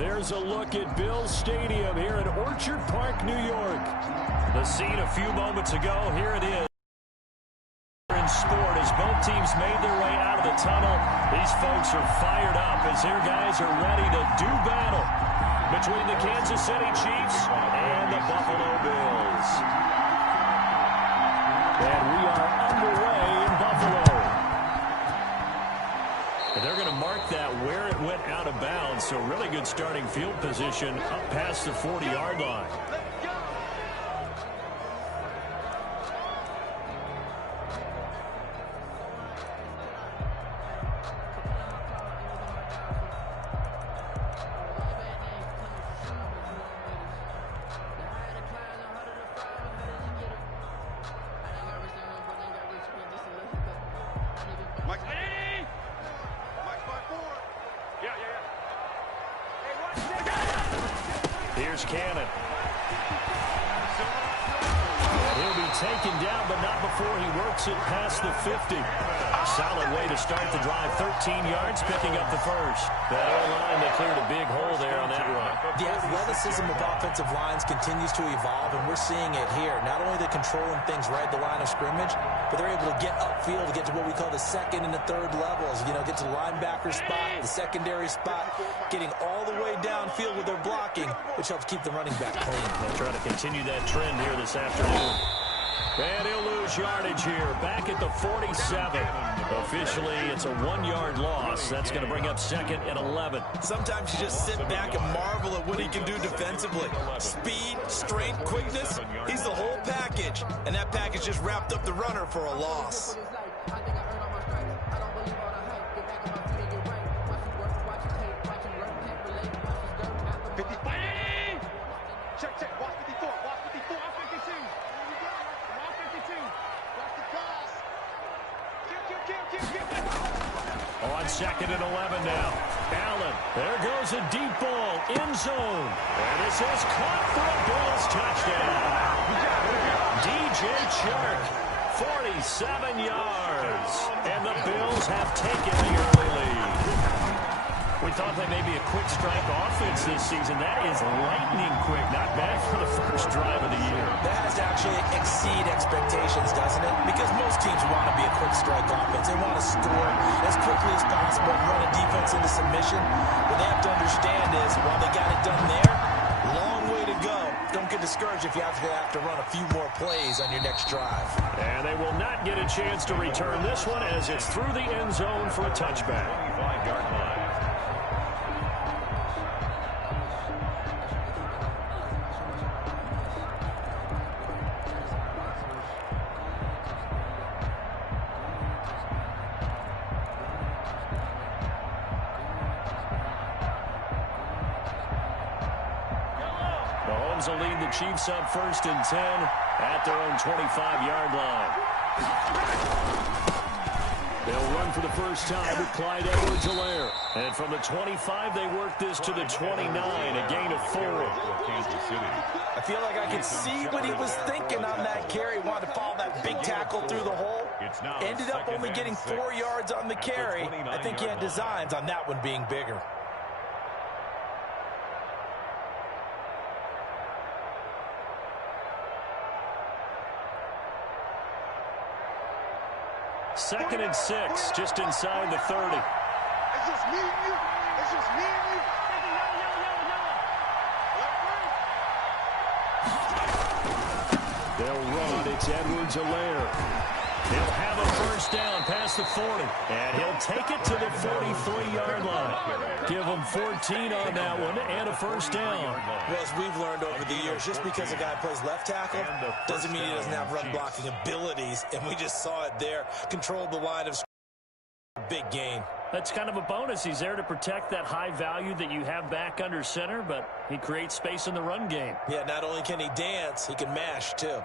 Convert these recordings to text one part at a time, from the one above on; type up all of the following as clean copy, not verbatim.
There's a look at Bills Stadium here in Orchard Park, New York. The scene a few moments ago, here it is. In sport, as both teams made their way out of the tunnel, these folks are fired up as their guys are ready to do battle between the Kansas City Chiefs and the Buffalo Bills. And we are underway in Buffalo. And they're going to mark that where it went out of bounds, so really good starting field position up past the 40-yard line. Here's Cannon. He'll be taken down, but not before he works it past the 50. Solid way to start the drive. 13 yards, picking up the first. That O-line, they cleared a big hole there on that run. The athleticism of offensive lines continues to evolve, and we're seeing it here. Not only they're controlling things right at the line of scrimmage, but they're able to get upfield to get to what we call the second and the third levels. You know, get to the linebacker spot, the secondary spot, getting all the way downfield with their blocking, which helps keep the running back clean. They'll try to continue that trend here this afternoon. And he'll lose yardage here, back at the 47. Officially, it's a 1-yard loss. That's going to bring up second and 11. Sometimes you just sit back and marvel at what he can do defensively. Speed, strength, quickness, he's the whole package. And that package just wrapped up the runner for a loss. On second and 11 now. Allen, there goes a deep ball, end zone. And this is caught for a Bills touchdown. DJ Chark, 47 yards. And the Bills have taken the early lead. We thought they may be a quick strike offense this season. That is lightning quick. Not bad for the first drive of the year. That has to actually exceed expectations, doesn't it? Because most teams want to be a quick strike offense. They want to score as quickly as possible and run a defense into submission. What they have to understand is, while they got it done there, long way to go. Don't get discouraged if you have to run a few more plays on your next drive. And they will not get a chance to return this one as it's through the end zone for a touchback. 25-yard line. Mahomes will lead the Chiefs up 1st and 10 at their own 25-yard line. They'll run for the first time with Clyde Edwards-Helaire. And from the 25, they work this to the 29, a gain of 4. I feel like I could see what he was thinking on that carry. Wanted to follow that big tackle through the hole. Ended up only getting 4 yards on the carry. I think he had designs on that one being bigger. Second and 6, just inside the 30. It's just me and you. It's just me and you. They'll run. It's Edwards-Helaire. He'll have a first down past the 40. And he'll take it to the 43-yard line. Give him 14 on that one and a first down. Well, as we've learned over the years, just because a guy plays left tackle doesn't mean he doesn't have run blocking abilities. And we just saw it there. Controlled the line of big gain. That's kind of a bonus. He's there to protect that high value that you have back under center, but he creates space in the run game. Yeah, not only can he dance, he can mash too.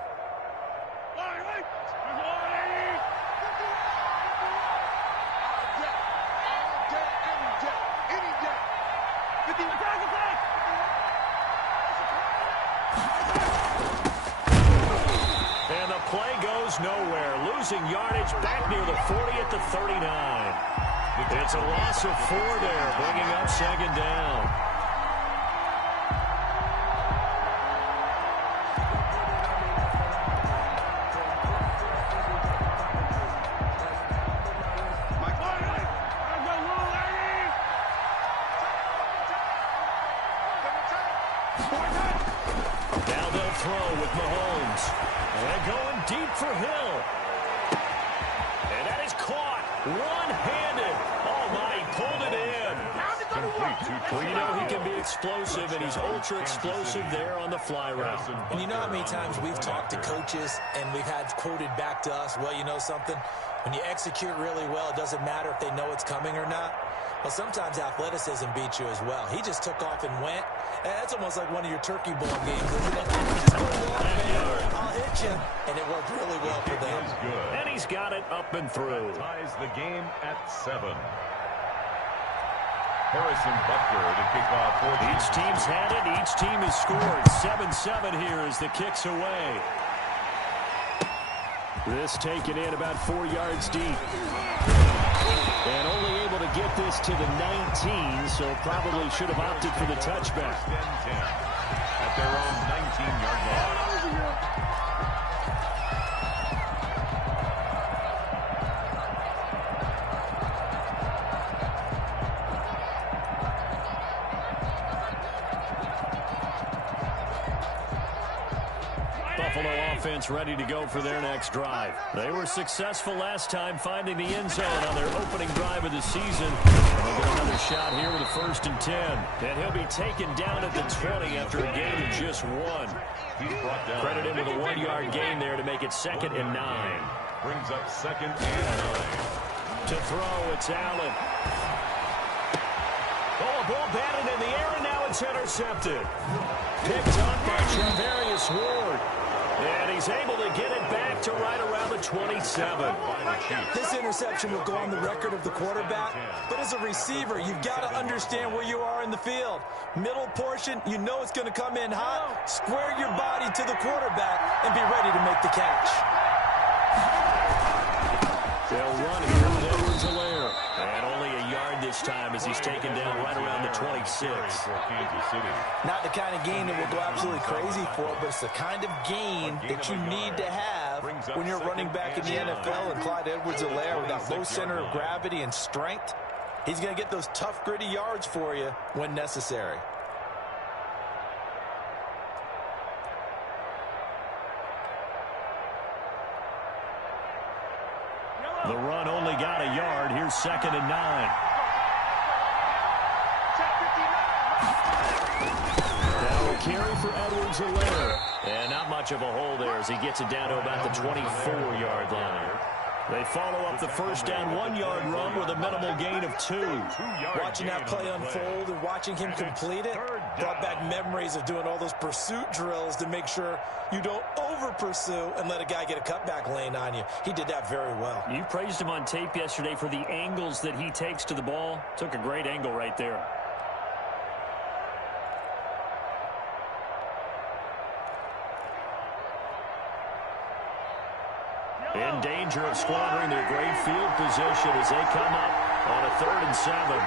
And the play goes nowhere. Losing yardage back near the 40 at the 39. It's a loss of 4 there, bringing up second down. Now they'll throw with Mahomes. And going deep for Hill. And that is caught one-handed. Oh, my, he pulled it in. Well, you know he can be explosive, and he's ultra-explosive there on the fly route. And you know how many times we've talked to coaches and we've had quoted back to us, well, you know something? When you execute really well, it doesn't matter if they know it's coming or not. Well, sometimes athleticism beats you as well. He just took off and went. And that's almost like one of your turkey bowl games, isn't it? Just go long, man. I'll hit you. And it worked really well for them. And he's got it up and through. Ties the game at 7. Harrison Butker to kick off. Each team's had it. Each team has scored. 7-7 here as the kick's away. This taken in about 4 yards deep. And only able to get this to the 19, so probably should have opted for the touchback. At their own 19-yard line. Buffalo offense ready to go for their next drive. They were successful last time finding the end zone on their opening drive of the season. They'll get another shot here with a 1st and 10. And he'll be taken down at the 20 after a gain of just 1. Credit him with a 1-yard gain there to make it 2nd and 9. Brings up 2nd and 9. To throw, it's Allen. Oh, a ball batted in the air, and now it's intercepted. Picked up by Travarius Ward. And he's able to get it back to right around the 27. This interception will go on the record of the quarterback, but as a receiver, you've got to understand where you are in the field. Middle portion, you know it's going to come in hot. Square your body to the quarterback and be ready to make the catch. They'll run here with Edwards-Helaire. And only a yard this time as he's taken down right around the 26. Not the kind of gain that will go absolutely crazy for, but it's the kind of gain that you need to have when you're running back in the NFL. And Clyde Edwards-Helaire, with that low center of gravity and strength, he's going to get those tough, gritty yards for you when necessary. The run only got a yard. Here's 2nd and 9. Now a carry for Edwards-Helaire. And not much of a hole there as he gets it down to about the 24-yard line. They follow up the 1st down 1-yard run with a minimal gain of 2. Watching that play unfold and watching him complete it brought back memories of doing all those pursuit drills to make sure you don't over-pursue and let a guy get a cutback lane on you. He did that very well. You praised him on tape yesterday for the angles that he takes to the ball. Took a great angle right there. In danger of squandering their great field position as they come up on a 3rd and 7.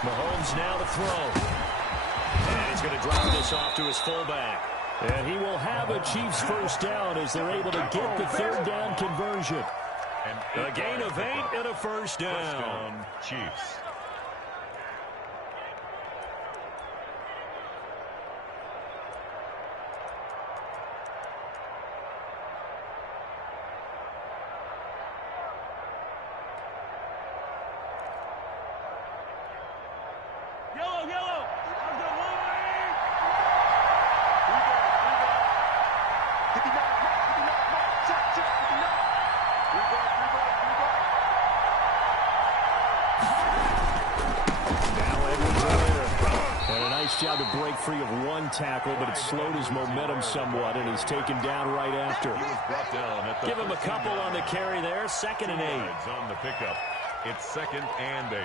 Mahomes now to throw. And he's going to drop this off to his fullback. And he will have a Chiefs 1st down as they're able to get the 3rd down conversion. A gain of 8 and a 1st down. Chiefs. Job to break free of 1 tackle, but it slowed his momentum somewhat, and he's taken down right after. Give him a couple on the carry there. 2nd and 8. On the pickup, it's 2nd and 8.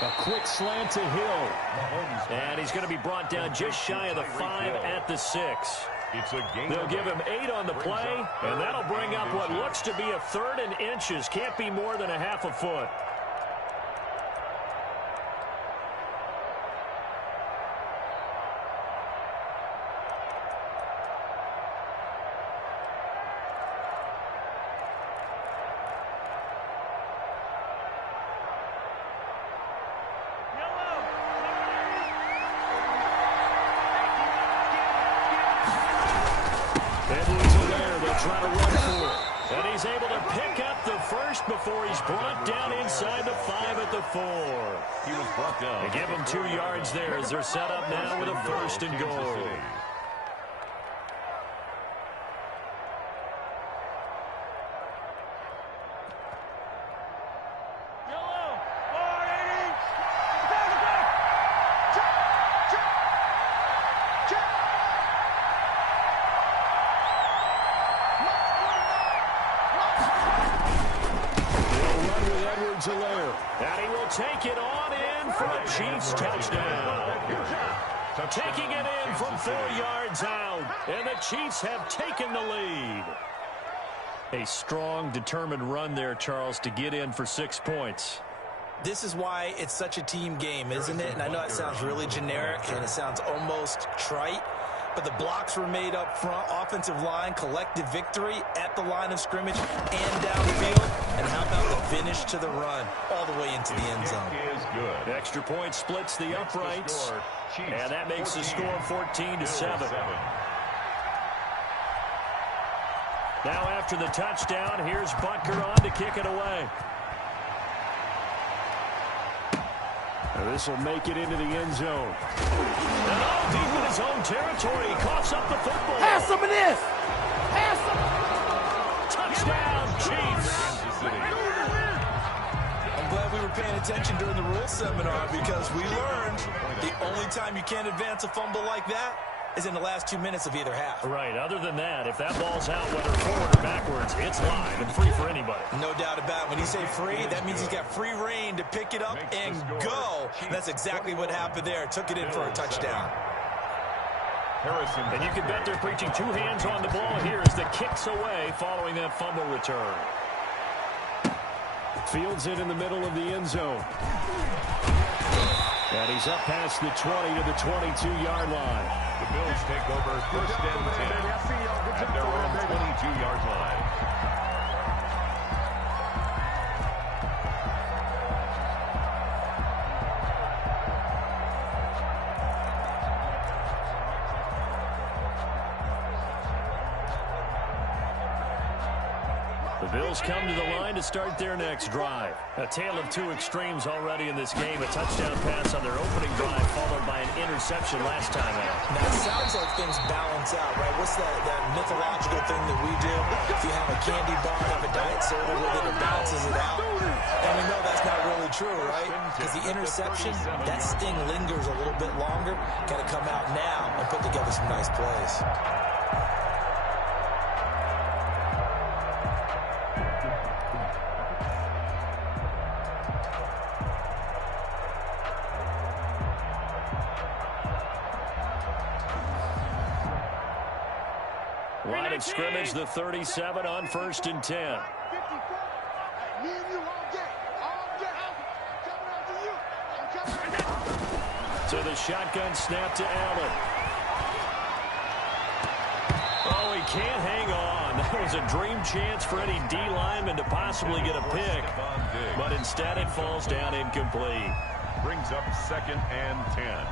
A quick slant to Hill. And he's going to be brought down just shy of the 5 at the 6. It's a game. They'll give him 8 on the play, and that'll bring up what looks to be a 3rd and inches. Can't be more than a half a foot. Trying to run for it. And he's able to pick up the first before he's brought down inside the 5 at the 4. He was brought down. They give him 2 yards there as they're set up now with a 1st and goal. And he will take it on in for a Chiefs touchdown. Taking it in from 4 yards out. And the Chiefs have taken the lead. A strong, determined run there, Charles, to get in for 6 points. This is why it's such a team game, isn't it? And I know it sounds really generic and it sounds almost trite. But the blocks were made up front, offensive line, collective victory at the line of scrimmage and downfield. And how about the finish to the run all the way into the end zone? Good. Extra point splits the uprights, and that makes the score 14-7. Now after the touchdown, here's Butker on to kick it away. This will make it into the end zone. And all deep in his own territory, he coughs up the football. Have some of this! Have some! Touchdown, Chiefs! I'm glad we were paying attention during the rules seminar because we learned the only time you can't advance a fumble like that is in the last 2 minutes of either half. Right. Other than that, if that ball's out, whether forward or backwards, it's live and free for anybody. No doubt about it. When you say free, that means he's got free reign to pick it up and go. And that's exactly what happened there. Took it in for a touchdown. And you can bet they're preaching 2 hands on the ball here as the kick's away following that fumble return. Fields it in the middle of the end zone. And he's up past the 20 to the 22-yard line. The Bills take over 1st and 10 at their own 22-yard line. The Bills come to the line to start their next drive. A tale of 2 extremes already in this game. A touchdown pass on their opening drive followed by an interception last time out. Now, it sounds like things balance out, right? What's that mythological thing that we do? If you have a candy bar, have a diet soda with it, it balances it out. And we know that's not really true, right? Because the interception, that sting lingers a little bit longer. Got to come out now and put together some nice plays. Line of scrimmage, the 37 on 1st and 10. Me and you all day. All day. Coming after you. I'm coming after you. To the shotgun snap to Allen. Oh, he can't hang on. That was a dream chance for any D lineman to possibly get a pick. But instead it falls down incomplete. Brings up 2nd and 10.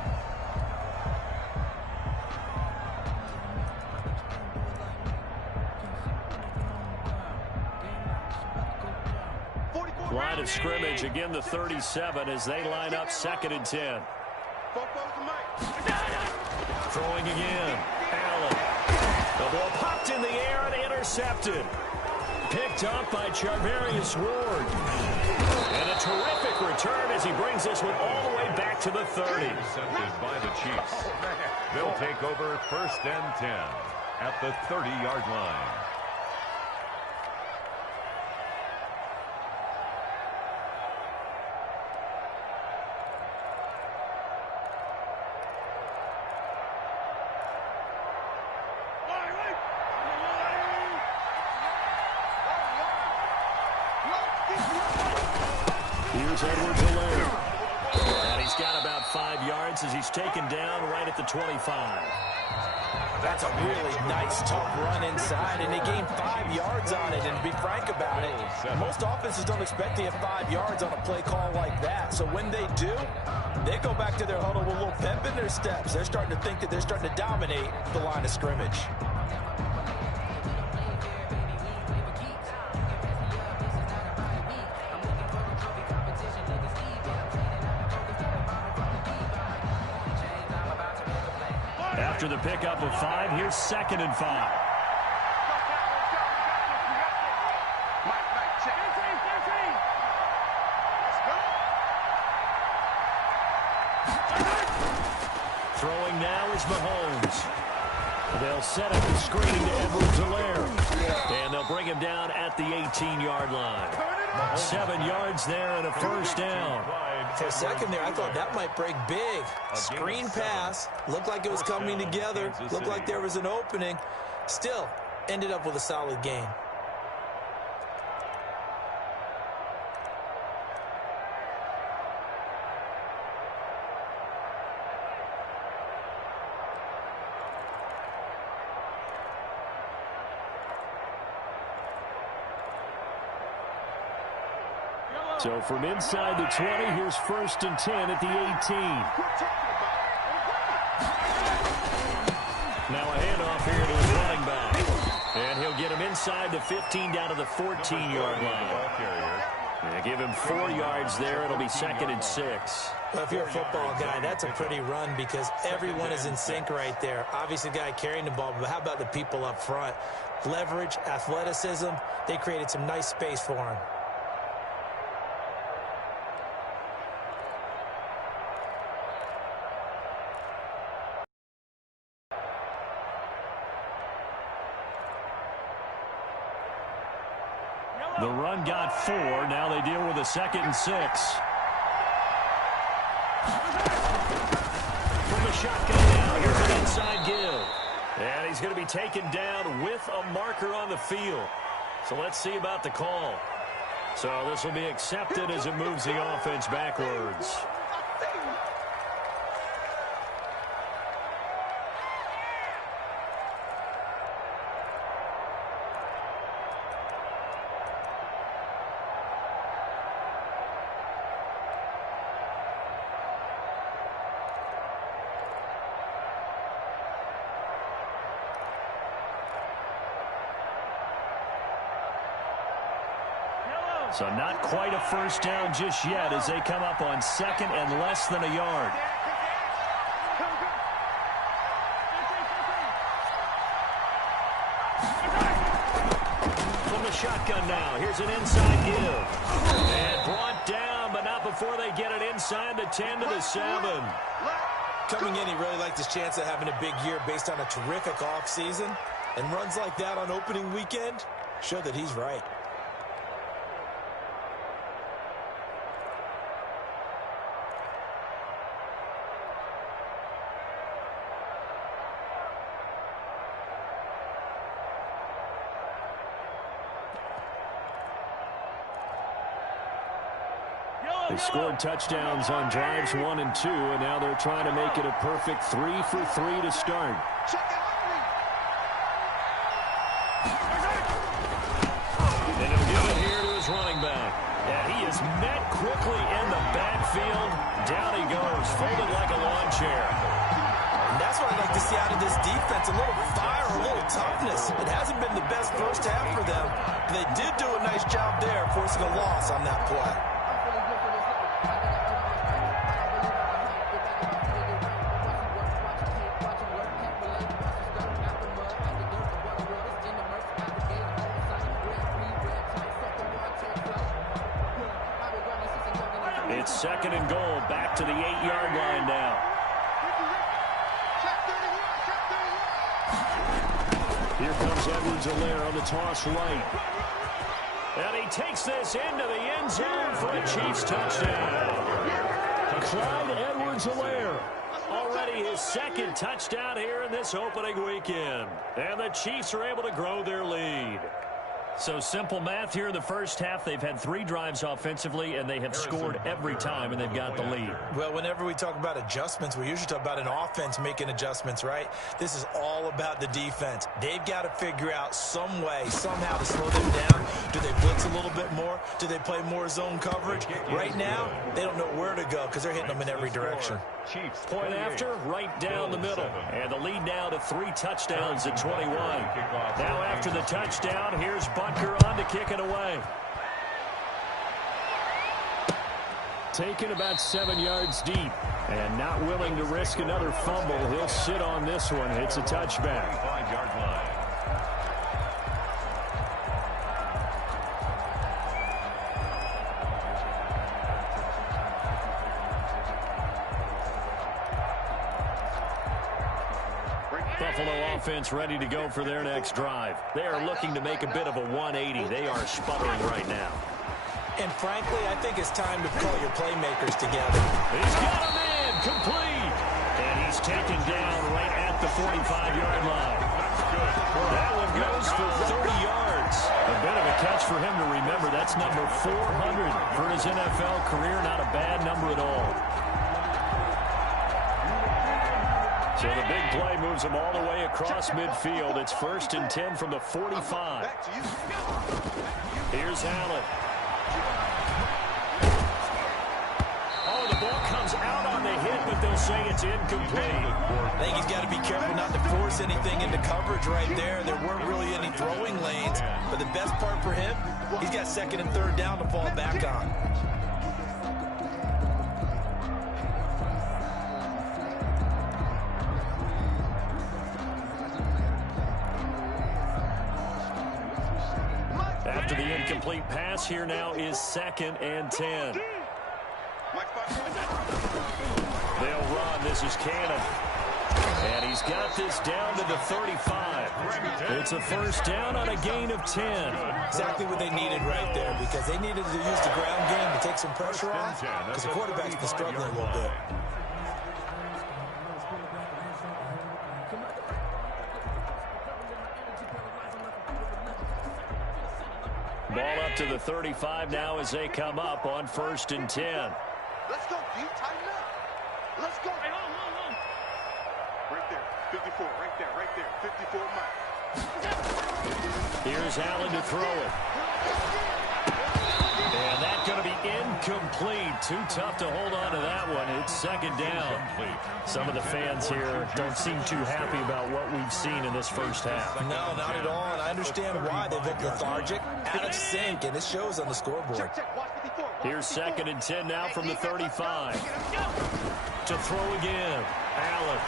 Line of scrimmage, again the 37 as they line up 2nd and 10. Throwing again. Allen. The ball popped in the air and intercepted. Picked up by Charvarius Ward. And a terrific return as he brings this one all the way back to the 30. Intercepted by the Chiefs. They'll take over 1st and 10 at the 30-yard line. goes Edwards-Helaire. And he's got about 5 yards as he's taken down right at the 25. That's a really nice, tough run inside, and they gained 5 yards on it. And to be frank about it, most offenses don't expect to get 5 yards on a play call like that. So when they do, they go back to their huddle with a little pep in their steps. They're starting to think that they're starting to dominate the line of scrimmage. After the pickup of 5, here's 2nd and 5. Throwing now is Mahomes. They'll set up the screen to Edwards-Helaire. And they'll bring him down at the 18-yard line. 7 yards there and a first down. For a second there, I thought that might break big. Screen pass. Looked like it was coming together. Looked like there was an opening. Still, ended up with a solid gain. So from inside the 20, here's 1st and 10 at the 18. Now a handoff here to his running back. And he'll get him inside the 15 down to the 14-yard line. And give him 4 yards there. It'll be 2nd and 6. Well, if you're a football guy, that's a pretty run because everyone is in sync right there. Obviously, the guy carrying the ball, but how about the people up front? Leverage, athleticism, they created some nice space for him. The run got 4. Now they deal with a 2nd and 6. From the shotgun now, here's an inside give. And he's going to be taken down with a marker on the field. So let's see about the call. So this will be accepted as it moves the offense backwards. So not quite a first down just yet as they come up on 2nd and less than a yard. From the shotgun now, here's an inside give. And brought down, but not before they get it inside the 10 to the 7. Coming in, he really liked his chance of having a big year based on a terrific offseason. And runs like that on opening weekend show that he's right. They scored touchdowns on drives 1 and 2, and now they're trying to make it a perfect 3 for 3 to start. And he'll give it here to his running back. And he is met quickly in the backfield. Down he goes, folded like a lawn chair. And that's what I'd like to see out of this defense, a little fire, a little toughness. It hasn't been the best first half for them, but they did do a nice job there, forcing a loss on that play. It's 2nd and goal, back to the 8-yard line now. Here comes Edwards-Helaire on the toss right. And he takes this into the end zone for a Chiefs touchdown. Clyde Edwards-Helaire, already his 2nd touchdown here in this opening weekend. And the Chiefs are able to grow their lead. So simple math here in the first half. They've had 3 drives offensively, and they have scored every time, and they've got the lead. Well, whenever we talk about adjustments, we usually talk about an offense making adjustments, right? This is all about the defense. They've got to figure out some way, somehow to slow them down. Do they blitz a little bit more? Do they play more zone coverage? Right now, they don't know where to go because they're hitting them in every direction. Point after, right down the middle. And the lead now to 3 touchdowns at 21. Now after the touchdown, here's Butker on to kick it away. Taken about 7 yards deep. And not willing to risk another fumble. He'll sit on this one. It's a touchback. 5-yard line. Buffalo offense ready to go for their next drive. They are looking to make a bit of a 180. They are sputtering right now. And frankly, I think it's time to call your playmakers together. He's got a man complete. And he's taken down right at the 45-yard line. That one goes for 30 yards. A bit of a catch for him to remember. That's number 400 for his NFL career. Not a bad number at all. So the big play moves him all the way across midfield. It's 1st and 10 from the 45. Here's Allen. Oh, the ball comes out on the hit, but they'll say it's incomplete. I think he's got to be careful not to force anything into coverage right there. There weren't really any throwing lanes. But the best part for him, he's got 2nd and 3rd down to fall back on. After the incomplete pass, here now is 2nd and 10. They'll run. This is Cannon. And he's got this down to the 35. It's a 1st down on a gain of 10. Exactly what they needed right there, because they needed to use the ground game to take some pressure off, because the quarterback's been struggling a little bit. Ball up to the 35 now as they come up on 1st and 10. Let's go, D. Tighten up. Let's go. Right there. 54. Right there. 54 Mike. Here's Allen to throw it. And that's going to be incomplete. Too tough to hold on to that one. It's 2nd down. Some of the fans here don't seem too happy about what we've seen in this first half. No, not at all, and I understand why. They've looked lethargic, out of sync, and it shows on the scoreboard. Here's 2nd and 10 now from the 35. To throw again. Allen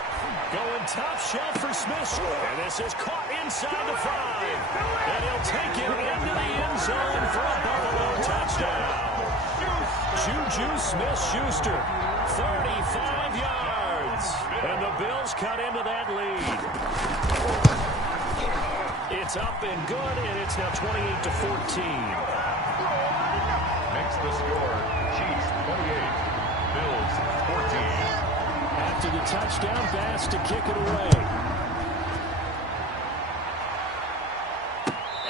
going top shelf for Smith. And this is caught inside the 5. And he'll take it into the end zone for a Buffalo touchdown. Juju Smith-Schuster, 35 yards. And the Bills cut into that lead. It's up and good, and it's now 28-14. Makes the score. Chiefs 28, Bills 14. After the touchdown, Bass to kick it away.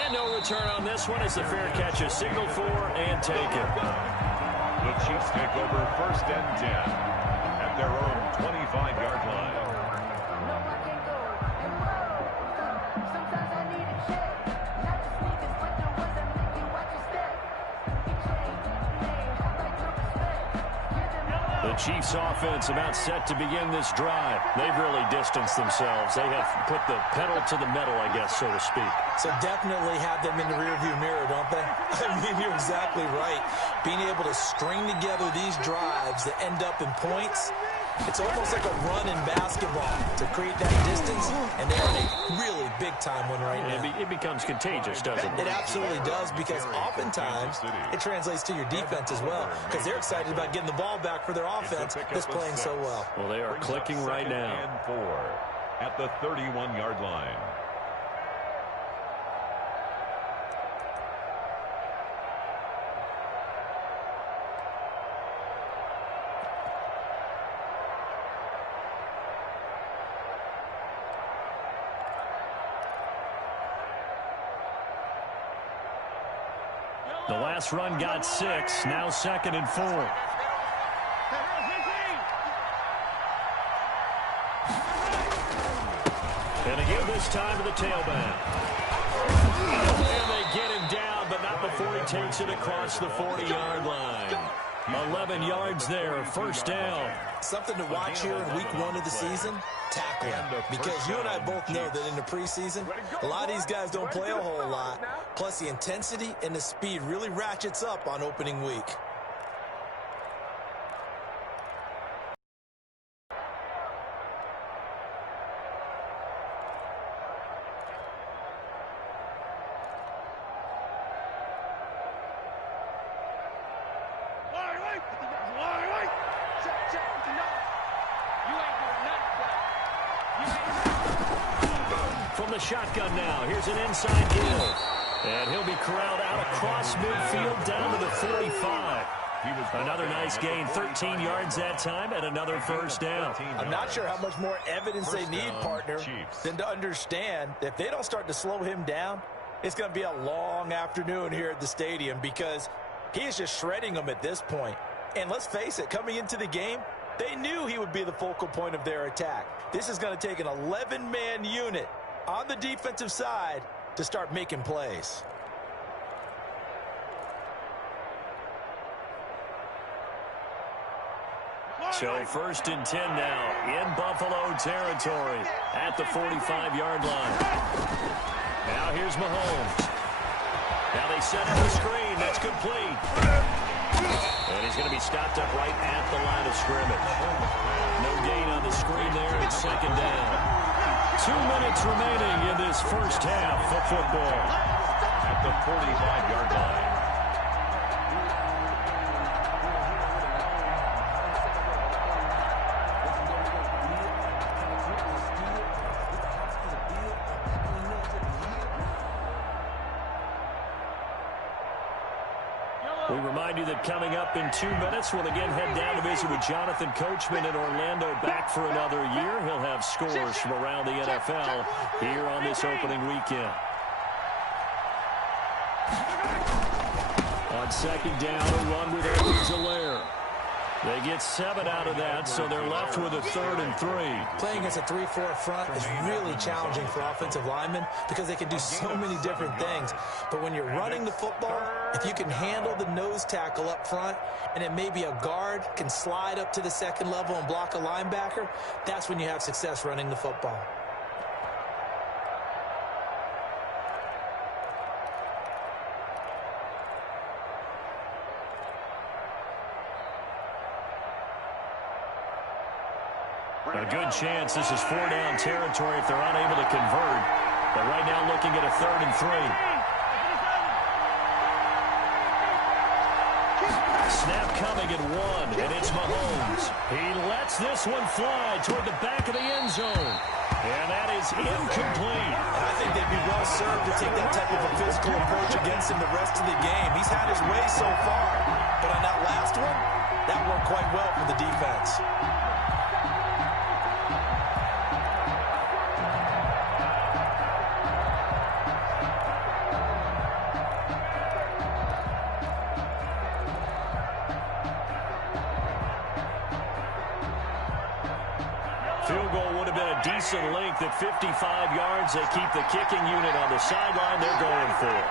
And no return on this one as the fair catch is signaled for and taken. The Chiefs take over 1st and 10 at their own 25-yard line. The Chiefs offense about set to begin this drive. They've really distanced themselves. They have put the pedal to the metal, I guess, so to speak. So definitely have them in the rearview mirror, don't they? I mean, you're exactly right. Being able to string together these drives that end up in points, it's almost like a run in basketball to create that distance, and they're in a really big-time one right now. It becomes contagious, doesn't it? It absolutely does, because oftentimes it translates to your defense as well, because they're excited about getting the ball back for their offense that's playing so well. Well, they are clicking right now. And 4 at the 31-yard line. The last run got 6. Now 2nd and 4. And again this time to the tailback. And they get him down, but not before he takes it across the 40-yard line. 11 yards there, first down. Something to watch here in week 1 of the season, tackling. Because you and I both know that in the preseason, a lot of these guys don't play a whole lot. Plus the intensity and the speed really ratchets up on opening week. From the shotgun now, here's an inside give. And he'll be corralled out across midfield down to the 45. Another nice gain, 13 yards that time, and another first down. I'm not sure how much more evidence they need, partner, than to understand that if they don't start to slow him down, it's going to be a long afternoon here at the stadium because he is just shredding them at this point. And let's face it, coming into the game, they knew he would be the focal point of their attack. This is going to take an 11-man unit on the defensive side to start making plays. So 1st and 10 now in Buffalo territory at the 45-yard line. Now here's Mahomes. Now they set up the screen. That's complete. And he's going to be stopped up right at the line of scrimmage. No gain on the screen there. It's 2nd down. 2 minutes remaining in this first half of football. At the 45-yard line. We remind you that coming up in 2 minutes, we'll again head down to visit with Jonathan Coachman in Orlando, back for another year. He'll have scores from around the NFL here on this opening weekend. On 2nd down, a run with Edwards-Helaire. They get 7 out of that, so they're left with a 3rd and 3. Playing against a 3-4 front is really challenging for offensive linemen because they can do so many different things. But when you're running the football, if you can handle the nose tackle up front and then maybe a guard can slide up to the 2nd level and block a linebacker, that's when you have success running the football. A good chance this is 4-down territory if they're unable to convert. But right now looking at a 3rd and 3. Snap coming at 1, and it's Mahomes. He lets this one fly toward the back of the end zone. And that is incomplete. And I think they'd be well served to take that type of a physical approach against him the rest of the game. He's had his way so far. But on that last one, that worked quite well for the defense. Field goal would have been a decent length at 55 yards. They keep the kicking unit on the sideline. They're going for it.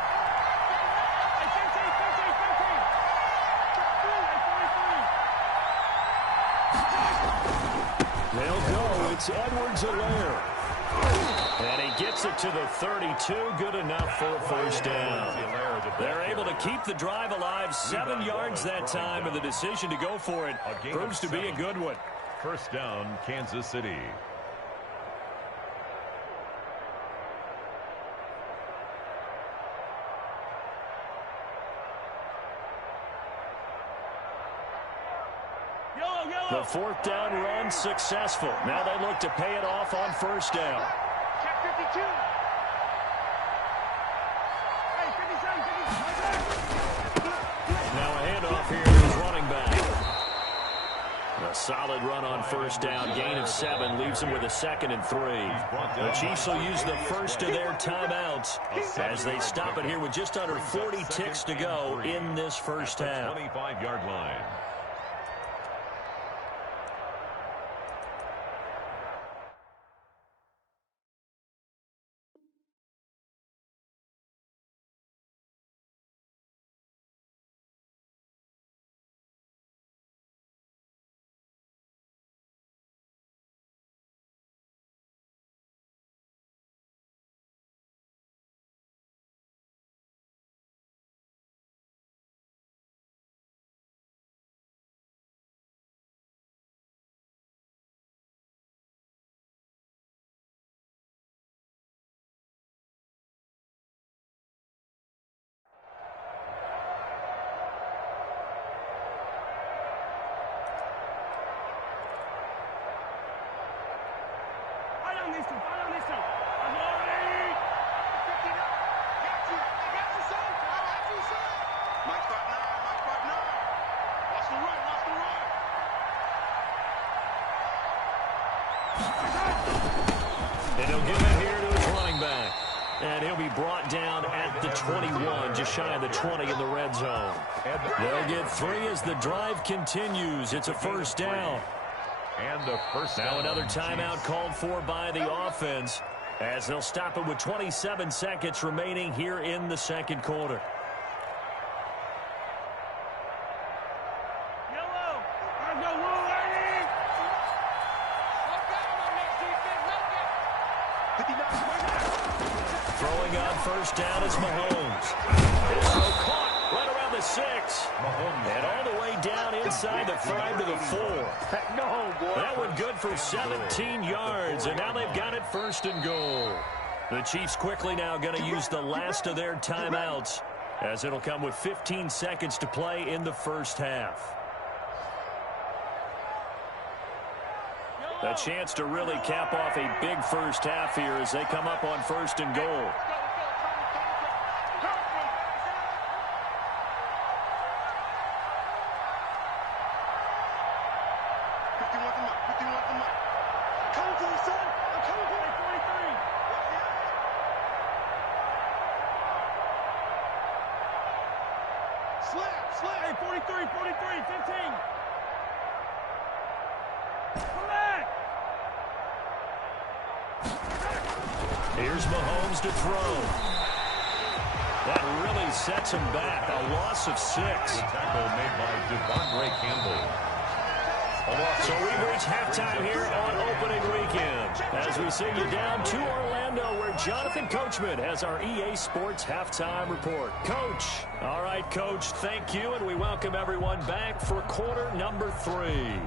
They'll go. It's Edwards-Helaire. And he gets it to the 32. Good enough for a first down. They're able to keep the drive alive. 7 yards that time, and the decision to go for it proves to be a good one. First down, Kansas City. The 4th down run successful. Now they look to pay it off on first down. Check 52. Hey, 57, 57. Now a handoff here to his running back. A solid run on first down. Gain of 7 leaves them with a 2nd and 3. The Chiefs will use the first of their timeouts as they stop it here with just under 40 ticks to go in this first half. 25-yard line. And he'll give it here to his running back. And he'll be brought down at the 21, just shy of the 20 in the red zone. They'll get 3 as the drive continues. It's a first down. And the first now down. Another timeout called for by the offense as they'll stop it with 27 seconds remaining here in the second quarter. Throwing on first down is Mahomes. His throw caught right around the 6. And all the way down inside the 5 to the 4. That one good for 17 yards. And now they've got it 1st and goal. The Chiefs quickly now going to use the last of their timeouts as it'll come with 15 seconds to play in the first half. A chance to really cap off a big first half here as they come up on 1st and goal. Hey, 43, 15. Here's Mahomes to throw. That really sets him back. A loss of 6. The tackle made by Devondre Campbell. So we reach halftime here on opening weekend as we send you down to Orlando where Jonathan Coachman has our EA Sports halftime report. Coach. All right, Coach, thank you, and we welcome everyone back for quarter number 3.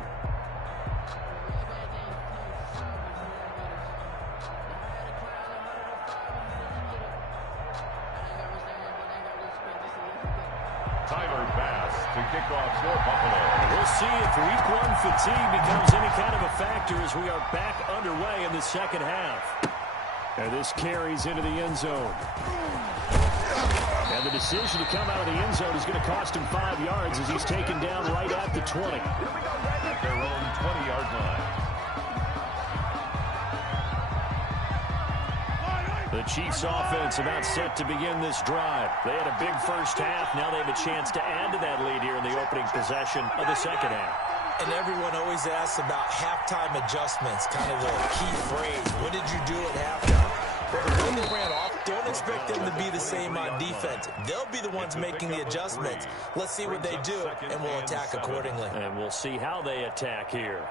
To kick off for Buffalo. We'll see if week 1 fatigue becomes any kind of a factor as we are back underway in the second half. And this carries into the end zone. And the decision to come out of the end zone is going to cost him 5 yards as he's taken down right at the 20. At their own 20-yard line. The Chiefs offense about set to begin this drive. They had a big first half. Now they have a chance to add to that lead here in the opening possession of the second half. And everyone always asks about halftime adjustments, kind of the key phrase. What did you do at halftime? Well, the way they ran off, don't expect them to be the same on defense. They'll be the ones making the adjustments. Let's see what they do, and we'll attack accordingly. And we'll see how they attack here.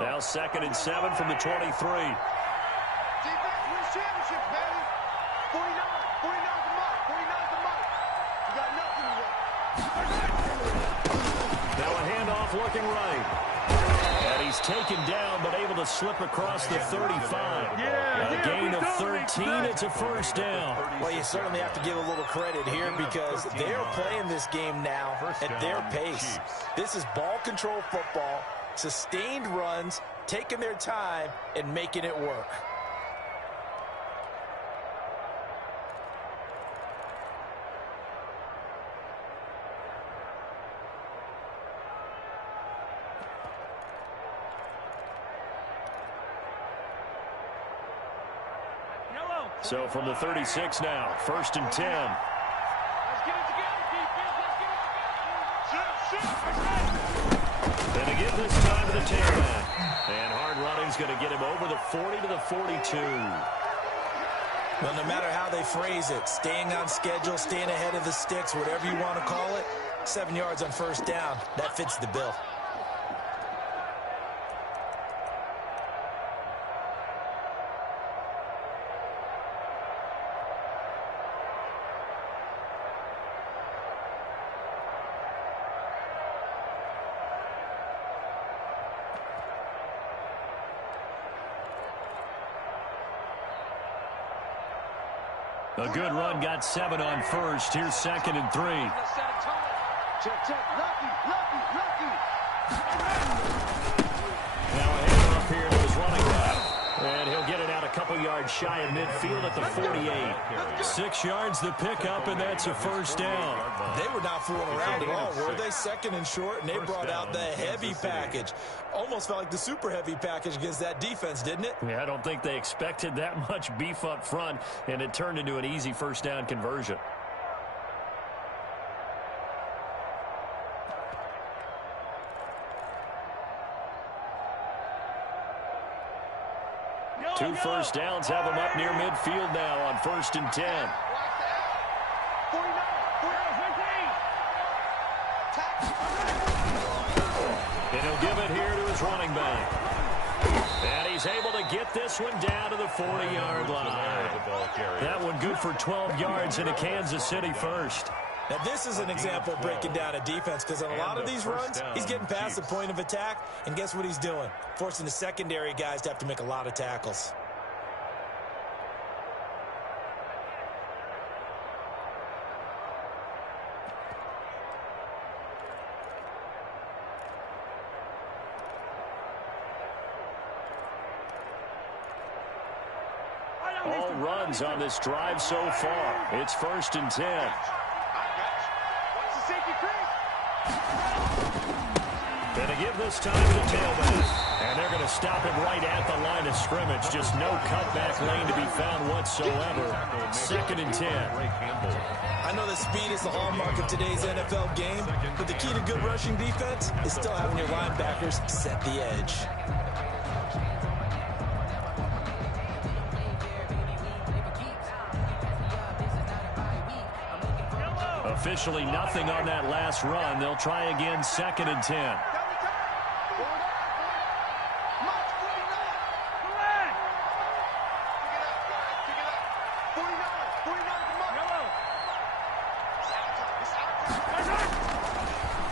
Now 2nd and 7 from the 23. Defense wins championships, baby. 49 the mark. 49 the mark. You got nothing to work. Now a handoff looking right. And he's taken down, but able to slip across the 35. A gain of 13. It's a first down. Well, you certainly have to give a little credit here because they're playing this game now at their pace. This is ball control football. sustained runs, taking their time, and making it work. So from the 36 now, 1st and 10. Let's get it together, defense. Let's get it together. Going to give this time to the tailback. And hard running's going to get him over the 40 to the 42. Well, no matter how they phrase it, staying on schedule, staying ahead of the sticks, whatever you want to call it, 7 yards on 1st down, that fits the bill. A good run, got 7 on 1st. Here's 2nd and 3. Check, check. Lucky. Now a handoff here to his running back. And he'll get it out a couple yards shy of midfield at the 48. 6 yards the pickup, and that's a 1st down. They were not fooling around at all, were they? 2nd and short, and they brought out the heavy package. Almost felt like the super heavy package against that defense, didn't it? Yeah, I don't think they expected that much beef up front, and it turned into an easy 1st down conversion. Two 1st downs have them up near midfield now on 1st and 10. And he'll give it here to his running back. And he's able to get this one down to the 40-yard line. That one good for 12 yards into Kansas City 1st. Now, this is an example of breaking down a defense because on a lot of these runs, he's getting past the point of attack, and guess what he's doing? Forcing the secondary guys to have to make a lot of tackles. All runs on this drive so far. It's 1st and 10. Gonna give this time to the tailback. And they're going to stop him right at the line of scrimmage. Just no cutback lane to be found whatsoever. 2nd and 10. I know that speed is the hallmark of today's NFL game, but the key to good rushing defense is still having your linebackers set the edge. Officially nothing on that last run. They'll try again, 2nd and 10.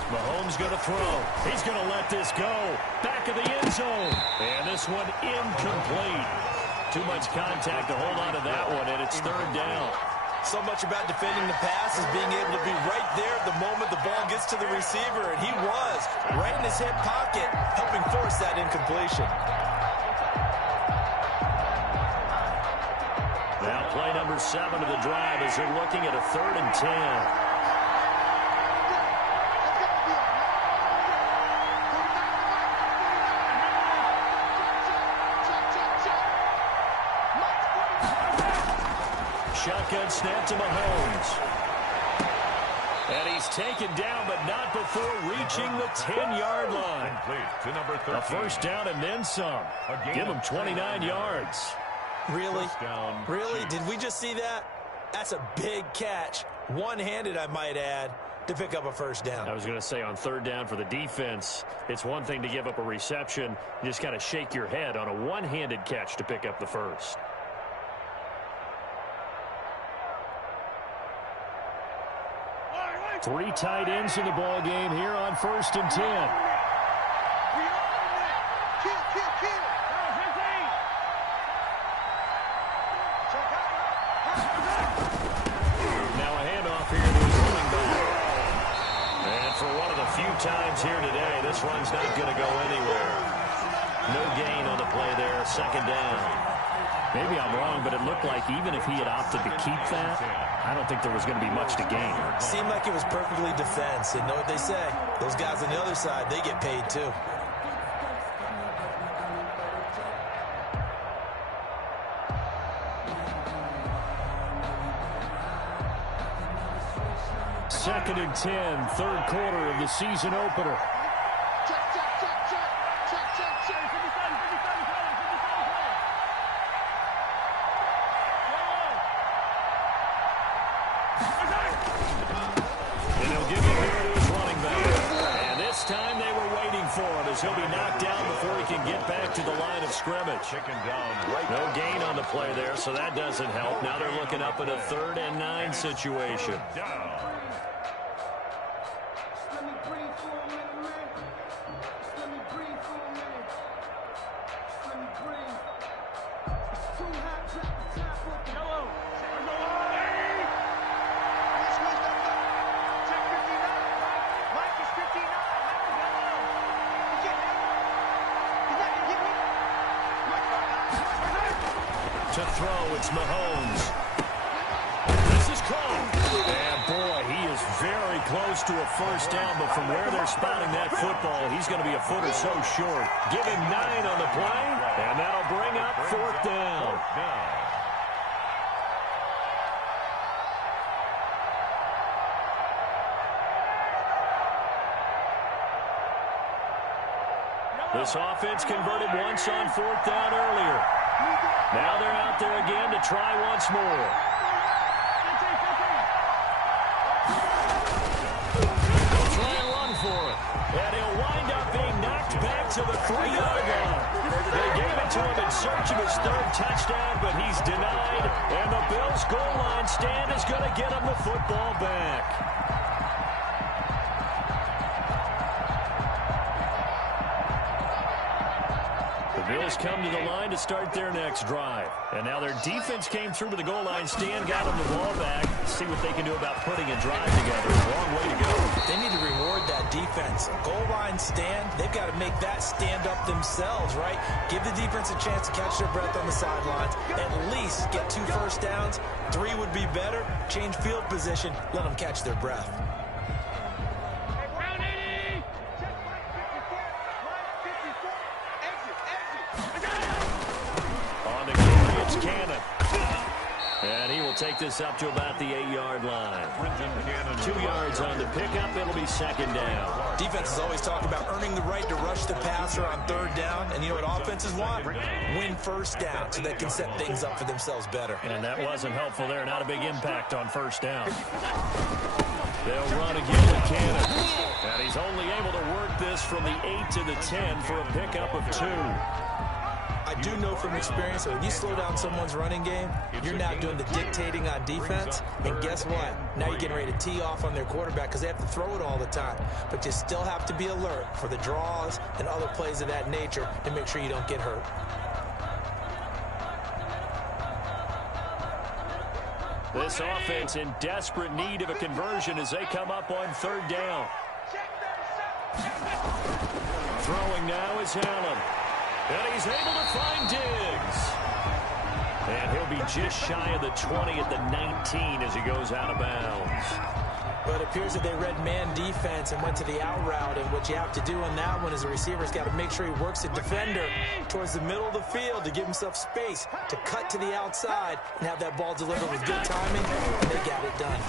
Mahomes going to throw. He's going to let this go. Back of the end zone. And this one incomplete. Too much contact to hold on to that one, and it's 3rd down. So much about defending the pass is being able to be right there at the moment the ball gets to the receiver, and he was right in his hip pocket, helping force that incompletion. Now play number 7 of the drive as they're looking at a 3rd and 10. Shotgun snap to Mahomes. And he's taken down, but not before reaching the 10-yard line. To number 13. A 1st down and then some. Give him 29 yards. Really? Really? Did we just see that? That's a big catch. One-handed, I might add, to pick up a 1st down. I was going to say on 3rd down for the defense, it's one thing to give up a reception. You just got to shake your head on a one-handed catch to pick up the 1st. Three tight ends in the ball game here on 1st and 10. Kill. Now a handoff here to his running back. And for one of the few times here today, this run's not going to go anywhere. No gain on the play there. Second down. Maybe I'm wrong, but it looked like even if he had opted to keep that, I don't think there was going to be much to gain. Seemed like it was perfectly defense. And know what they say? Those guys on the other side, they get paid too. Second and 10, third quarter of the season opener. And he'll give it here to his running back. And this time they were waiting for him as he'll be knocked down before he can get back to the line of scrimmage. No gain on the play there, so that doesn't help. Now they're looking up at a 3rd and 9 situation. To throw, it's Mahomes. This is caught. And boy, he is very close to a first down, but from where they're spotting that football, he's going to be a foot or so short. Give him 9 on the play, and that'll bring up 4th down. This offense converted once on 4th down earlier. Now they're out there again to try once more. They'll try and run for it. And he'll wind up being knocked back to the 3-yard line. They gave it to him in search of his 3rd touchdown, but he's denied. And the Bills' goal line stand is going to get him the football back. Bills come to the line to start their next drive. And now their defense came through with the goal line stand, got them the ball back. See what they can do about putting a drive together. Long way to go. They need to reward that defense. Goal line stand, they've got to make that stand up themselves, right? Give the defense a chance to catch their breath on the sidelines. At least get 2 first downs. 3 would be better. Change field position. Let them catch their breath. And he will take this up to about the 8-yard line. 2 yards on the pickup. It'll be 2nd down. Defense is always talking about earning the right to rush the passer on 3rd down. And you know what offenses want? Win first down so they can set things up for themselves better. And that wasn't helpful there. Not a big impact on 1st down. They'll run again with Cannon. And he's only able to work this from the 8 to the 10 for a pickup of 2. I do know from experience that when you slow down someone's running game, you're now doing the dictating on defense. And guess what? Now you're getting ready to tee off on their quarterback because they have to throw it all the time. But you still have to be alert for the draws and other plays of that nature and make sure you don't get hurt. This offense in desperate need of a conversion as they come up on 3rd down. Throwing now is Allen. And he's able to find Diggs. And he'll be just shy of the 20 at the 19 as he goes out of bounds. But it appears that they read man defense and went to the out route. And what you have to do in that one is a receiver's got to make sure he works the defender towards the middle of the field to give himself space to cut to the outside and have that ball delivered with good timing. And they got it done.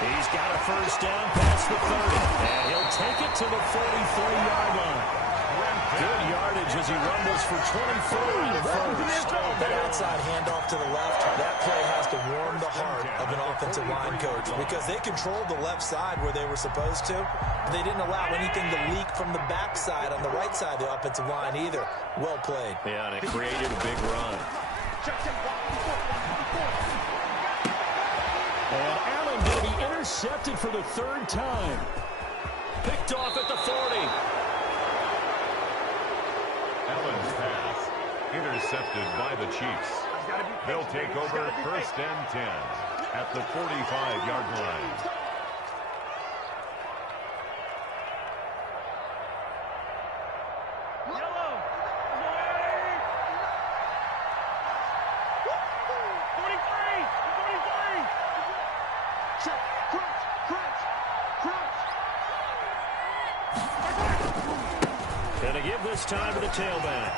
He's got a first down past the 30. And he'll take it to the 43-yard line. Good yardage as he rumbles for 24 in the first. That outside handoff to the left, that play has to warm the heart of an offensive line coach because they controlled the left side where they were supposed to. But they didn't allow anything to leak from the backside on the right side of the offensive line either. Well played. Yeah, and it created a big run. And Allen going to be intercepted for the 3rd time. Picked off at the 40. Allen's pass intercepted by the Chiefs. They'll take over 1st and 10 at the 45-yard line. Yellow. 43. 43. Check. Crunch. Crunch. Crunch. Gonna give this time to the tailback.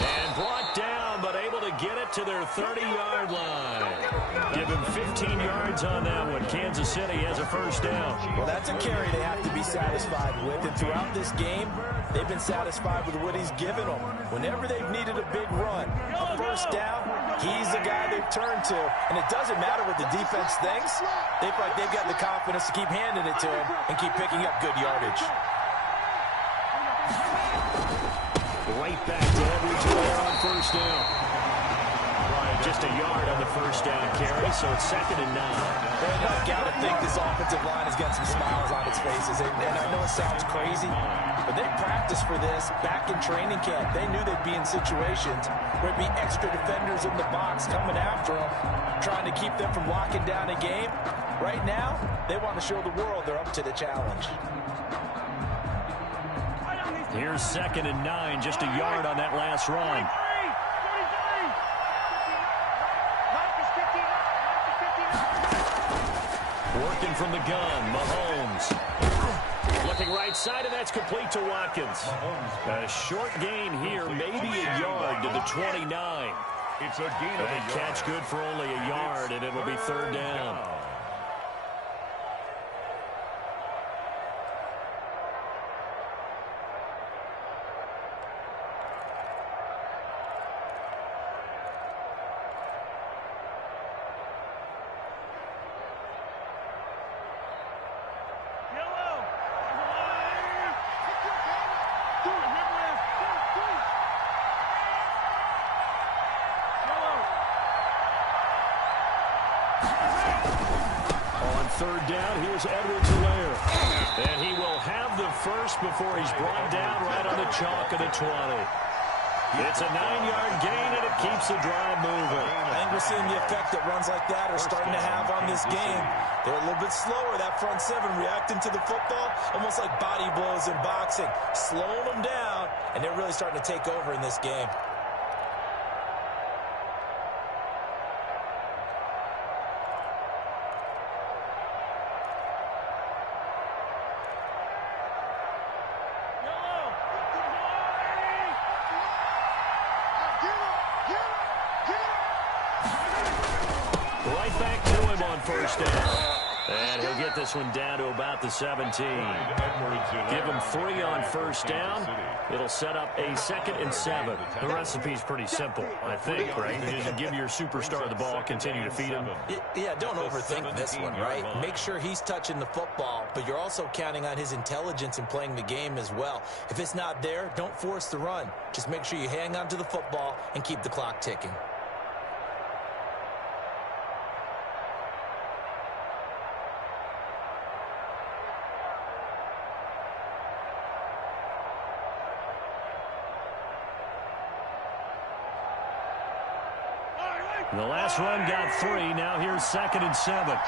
And brought down, but able to get it to their 30-yard line. Give him 15 yards on that one. Kansas City has a first down. Well, that's a carry they have to be satisfied with. And throughout this game, they've been satisfied with what he's given them. Whenever they've needed a big run, a first down, he's the guy they've turned to. And it doesn't matter what the defense thinks. They feel like they've got the confidence to keep handing it to him and keep picking up good yardage. Right back to Edwards-Helaire on first down. Right, just a yard on the first down carry, so it's 2nd and 9. I've got to think this offensive line has got some smiles on its faces. And I know it sounds crazy, but they practiced for this back in training camp. They knew they'd be in situations where it'd be extra defenders in the box coming after them, trying to keep them from locking down a game. Right now, they want to show the world they're up to the challenge. Here's 2nd and 9, just a yard on that last run. Working from the gun, Mahomes. Looking right side, and that's complete to Watkins. A short gain here, maybe a yard to the 29. It's a gain of a yard. Catch good for only a yard, and it'll be 3rd down. On 3rd down, here's Edwards-Helaire. And he will have the first before he's brought down right on the chalk of the 20. It's a 9-yard gain, and it keeps the drive moving. I think we're seeing the effect that runs like that are starting to have on this game. They're a little bit slower, that front seven, reacting to the football, almost like body blows in boxing, slowing them down, and they're really starting to take over in this game. Right back to him on first down. And he'll get this one down to about the 17. Give him 3 on first down. It'll set up a 2nd and 7. The recipe's pretty simple, I think, right? You just give your superstar the ball, continue to feed him. Yeah, don't overthink this one, right? Make sure he's touching the football, but you're also counting on his intelligence in playing the game as well. If it's not there, don't force the run. Just make sure you hang on to the football and keep the clock ticking. The last run got 3. Now here's 2nd and 7. Now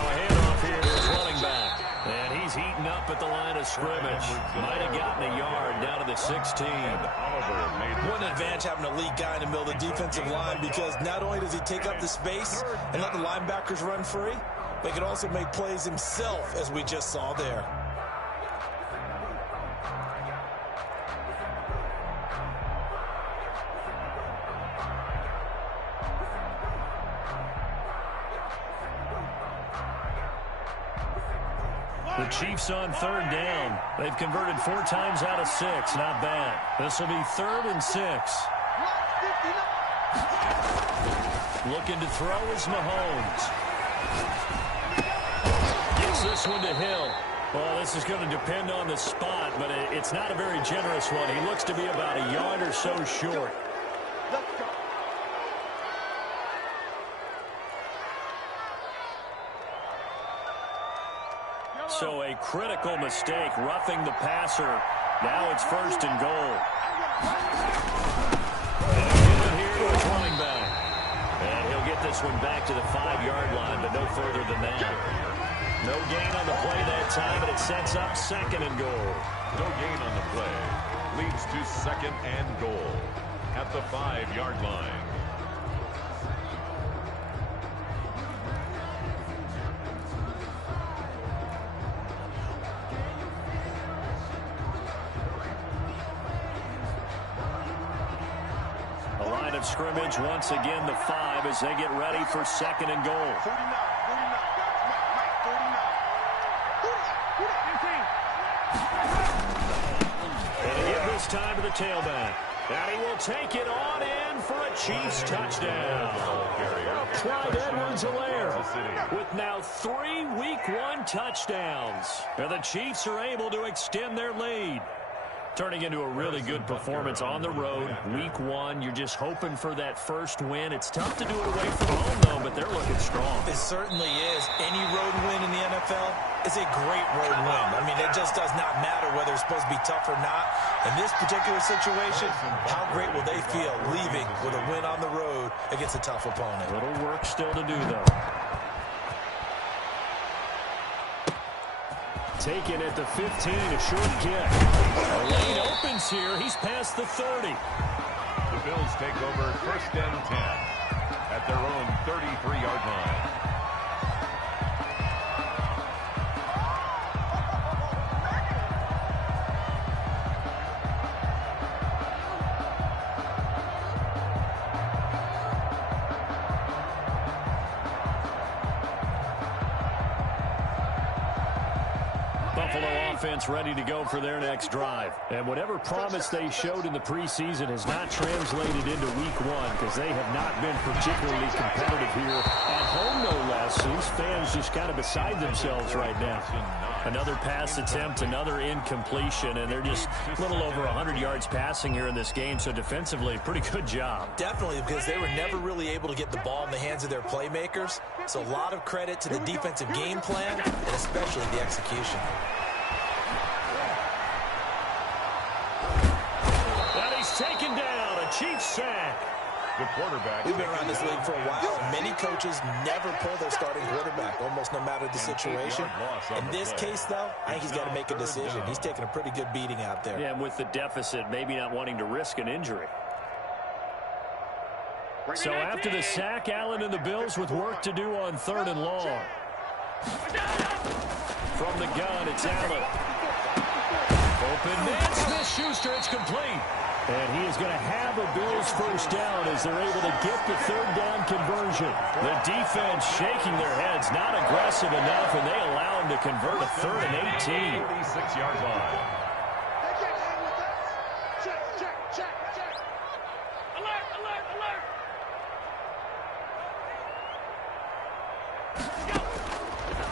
a handoff here to his running back. And he's heating up at the line of scrimmage. Might have gotten a yard down to the 16. One advantage having a lead guy in the middle of the defensive line, because not only does he take up the space and let the linebackers run free, but he can also make plays himself, as we just saw there. The Chiefs on 3rd down. They've converted 4 times out of 6. Not bad. This will be 3rd and 6. Looking to throw is Mahomes. Gets this one to Hill. Well, this is going to depend on the spot, but it's not a very generous one. He looks to be about a yard or so short. So a critical mistake, roughing the passer. Now it's 1st and goal. And he'll give it here to his running back. And he'll get this one back to the 5-yard line, but no further than that. No gain on the play that time, and it sets up 2nd and goal. No gain on the play. Leads to 2nd and goal at the 5-yard line. The line of scrimmage once again the 5 as they get ready for 2nd and goal. 49, And they give this time to the tailback. And he will take it on in for a Chiefs touchdown. Clyde Edwards-Helaire with now 3 Week 1 touchdowns. And the Chiefs are able to extend their lead. Turning into a really good performance on the road. Week 1, you're just hoping for that first win. It's tough to do it away from home, though, but they're looking strong. It certainly is. Any road win in the NFL is a great road win. I mean, it just does not matter whether it's supposed to be tough or not. In this particular situation, how great will they feel leaving with a win on the road against a tough opponent? Little work still to do, though. Taken at the 15, a short kick. The lane opens here. He's past the 30. The Bills take over 1st and 10 at their own 33-yard line. Buffalo offense ready to go for their next drive. And whatever promise they showed in the preseason has not translated into Week 1 because they have not been particularly competitive here at home, no less. These fans just kind of beside themselves right now. Another pass attempt, another incompletion, and they're just a little over 100 yards passing here in this game. So defensively, pretty good job. Definitely, because they were never really able to get the ball in the hands of their playmakers. So a lot of credit to the defensive game plan and especially the execution. And he's taken down, a Chiefs sack. The quarterback. We've been around this league for a while. Many coaches never pull their starting quarterback, almost no matter the situation. In this case, though, I think he's got to make a decision. He's taking a pretty good beating out there. Yeah, and with the deficit, maybe not wanting to risk an injury. So after the sack, Allen and the Bills with work to do on 3rd and long. From the gun, it's Allen. Open man, Smith-Schuster, it's complete. And he is going to have a Bills first down as they're able to get the 3rd down conversion. The defense shaking their heads, not aggressive enough, and they allow him to convert a 3rd and 18. 36-yard line. They can't hang with us. Check. Alert.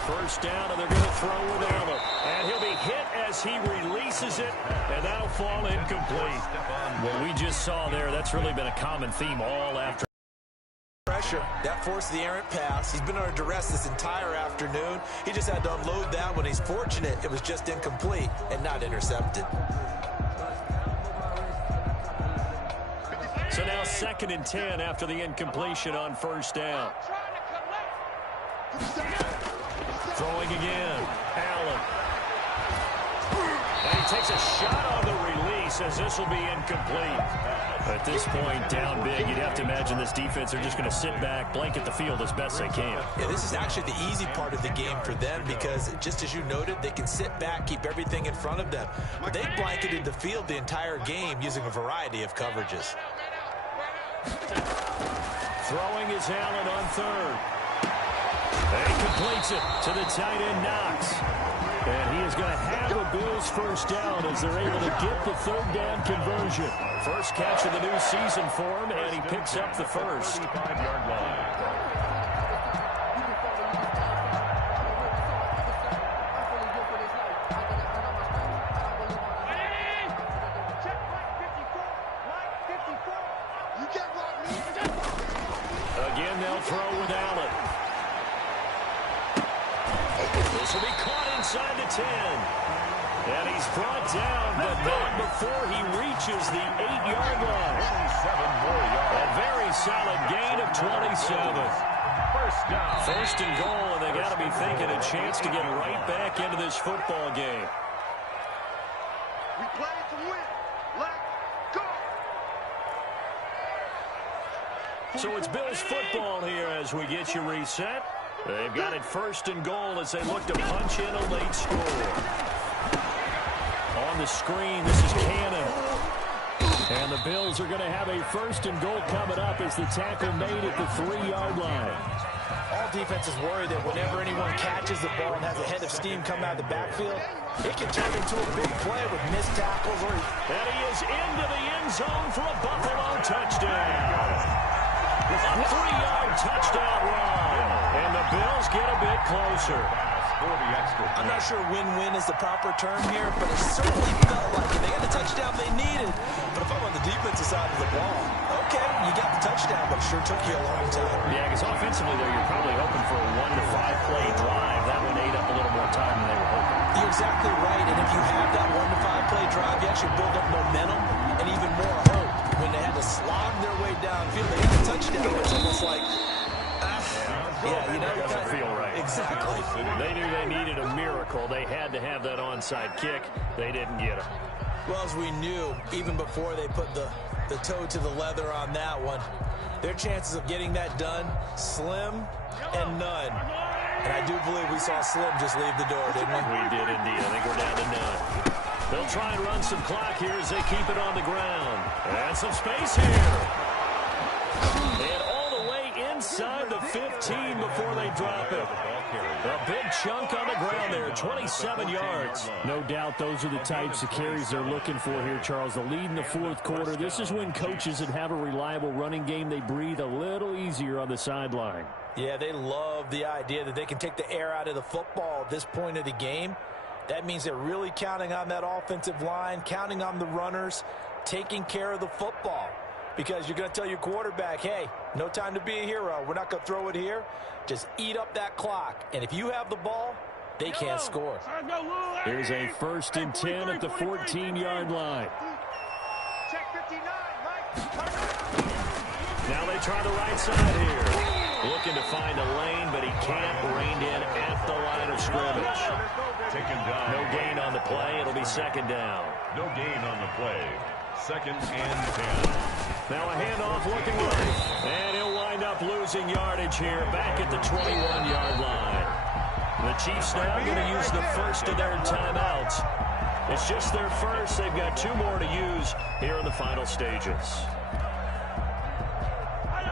First down, and they're going to throw with Allen. And he'll be hit as he releases it, and that'll fall incomplete. What we just saw there, that's really been a common theme all after. Pressure. That forced the errant pass. He's been under duress this entire afternoon. He just had to unload that one. He's fortunate it was just incomplete and not intercepted. So now 2nd and 10 after the incompletion on first down. Throwing again. Allen. And he takes a shot on the release as this will be incomplete. At this point, down big, you'd have to imagine this defense are just going to sit back, blanket the field as best they can. Yeah, this is actually the easy part of the game for them because, just as you noted, they can sit back, keep everything in front of them. But they've blanketed the field the entire game using a variety of coverages. Throwing is Allen on 3rd. And he completes it to the tight end, Knox. And he is going to have a Bills first down as they're able to get the 3rd down conversion. First catch of the new season for him, and he picks up the first. 35-yard line. Again, they'll throw with Allen. This will be caught inside the 10. And he's brought down, but not before he reaches the 8-yard line. 27 more yards. A very solid gain of 27. First down. First and goal, and they got to be thinking taking a chance to get right back into this football game. We play to win. Let's go. So it's Bills football here as we get you reset. They've got it 1st and goal as they look to punch in a late score. On the screen, this is Cannon. And the Bills are going to have a 1st and goal coming up as the tackle made at the 3-yard line. All defenses worry that whenever anyone catches the ball and has a head of steam come out of the backfield, it can turn into a big play with missed tackles. And he is into the end zone for a Buffalo touchdown. A 3-yard touchdown run. And the Bills get a bit closer. I'm not sure win-win is the proper term here, but it certainly felt like it. They got the touchdown they needed. But if I'm on the defensive side of the ball, okay, you got the touchdown, but it sure took you a long time. Yeah, because offensively, though, you're probably hoping for a 1 to 5 play drive. That would ate up a little more time than they were hoping. You're exactly right, and if you have that 1 to 5 play drive, you actually build up momentum and even more hope. When they had to slog their way downfield, they got the touchdown. It's almost like, yeah, you know, it doesn't feel right. Exactly. They knew they needed a miracle. They had to have that onside kick. They didn't get it. Well, as we knew, even before they put the toe to the leather on that one, their chances of getting that done, slim and none. And I do believe we saw Slim just leave the door, didn't we? We did indeed. I think we're down to none. They'll try and run some clock here as they keep it on the ground. And some space here. And all the way inside the 15 before they drop it. A big chunk on the ground there, 27 yards. No doubt those are the types of carries they're looking for here, Charles. The lead in the 4th quarter. This is when coaches that have a reliable running game, they breathe a little easier on the sideline. Yeah, they love the idea that they can take the air out of the football at this point of the game. That means they're really counting on that offensive line, counting on the runners, taking care of the football. Because you're going to tell your quarterback, hey, no time to be a hero. We're not going to throw it here. Just eat up that clock. And if you have the ball, they can't score. Here's a 1st and 10 at the 14-yard line. Check 59, Mike. Now they try the right side here. Looking to find a lane, but he can't. Reined in at the line of scrimmage. Taken down. No gain on the play. It'll be 2nd down. No gain on the play. 2nd and 10. Now a handoff looking right. And he'll wind up losing yardage here back at the 21-yard line. The Chiefs now going to use the first of their timeouts. It's just their first. They've got 2 more to use here in the final stages.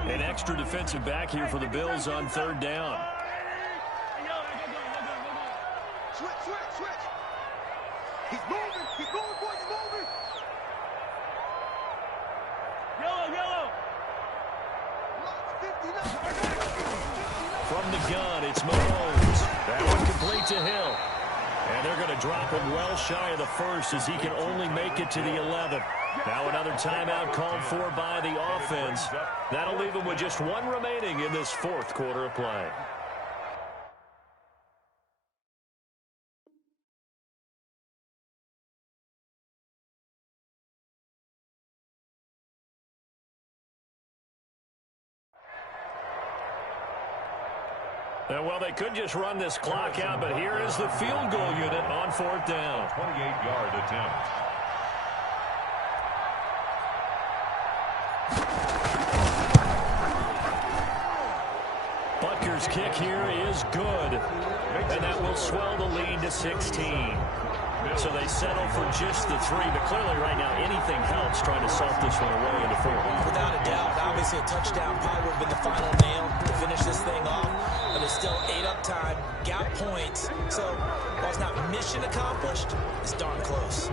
An extra defensive back here for the Bills on 3rd down. Switch. He's moving, boys, he's moving. Yellow. 59. From the gun, it's Mahomes. That one complete to Hill. And they're going to drop him well shy of the 1st as he can only make it to the 11th. Now another timeout called for by the offense. That'll leave him with just 1 remaining in this 4th quarter of play. Well, they could just run this clock out, but here is the field goal unit on 4th down. 28-yard attempt. Butker's kick here is good, and that will swell the lead to 16. So they settle for just the 3, but clearly right now anything helps trying to salt this one away into 4. Without a doubt, obviously a touchdown probably would have been the final nail to finish this thing off, but it's still 8 up time, got points, so while it's not mission accomplished, it's darn close.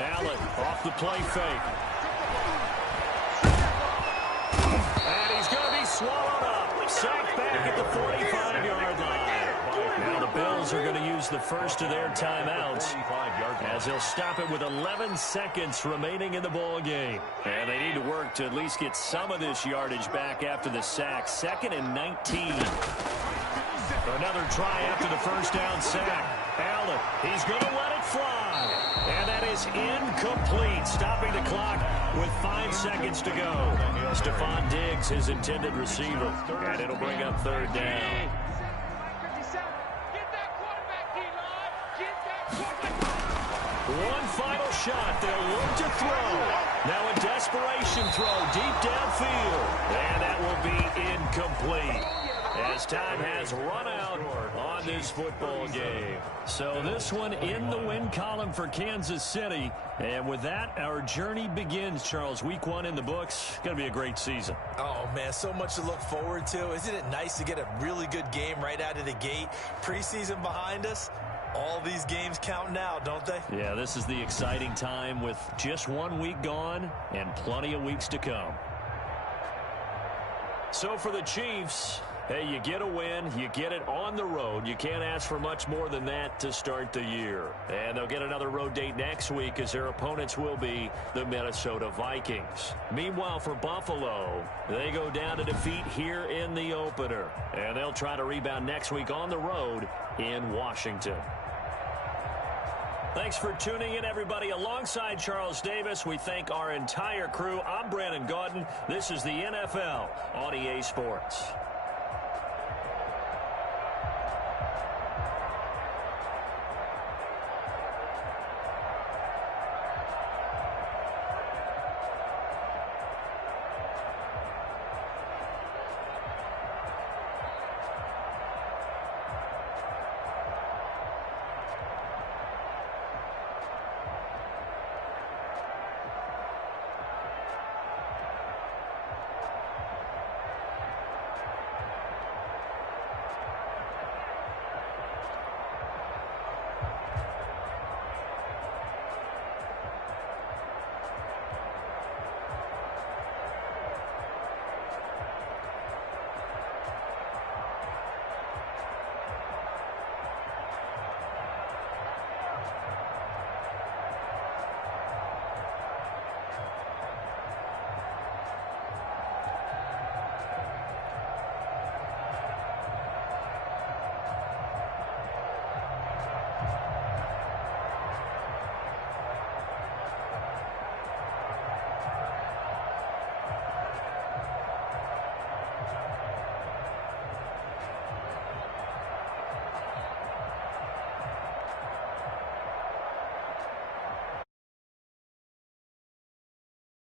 Allen off the play fake. And he's going to be swallowed up. Sacked back at the 45-yard line. Now the Bills are going to use the first of their timeouts as they'll stop it with 11 seconds remaining in the ball game. And they need to work to at least get some of this yardage back after the sack. 2nd and 19. Another try after the first down sack. Allen, he's going to let it fly. And that is incomplete, stopping the clock with 5 seconds to go. Stephon Diggs, his intended receiver. And it'll bring up 3rd down. One final shot. They'll look to throw. Now a desperation throw deep downfield. And that will be incomplete, as time has run out on this football game. So this one in the win column for Kansas City. And with that, our journey begins, Charles. Week 1 in the books. Going to be a great season. Oh, man, so much to look forward to. Isn't it nice to get a really good game right out of the gate? Preseason behind us. All these games count now, don't they? Yeah, this is the exciting time with just 1 week gone and plenty of weeks to come. So for the Chiefs, hey, you get a win, you get it on the road. You can't ask for much more than that to start the year. And they'll get another road date next week, as their opponents will be the Minnesota Vikings. Meanwhile, for Buffalo, they go down to defeat here in the opener. And they'll try to rebound next week on the road in Washington. Thanks for tuning in, everybody. Alongside Charles Davis, we thank our entire crew. I'm Brandon Gaudin. This is the NFL on EA Sports.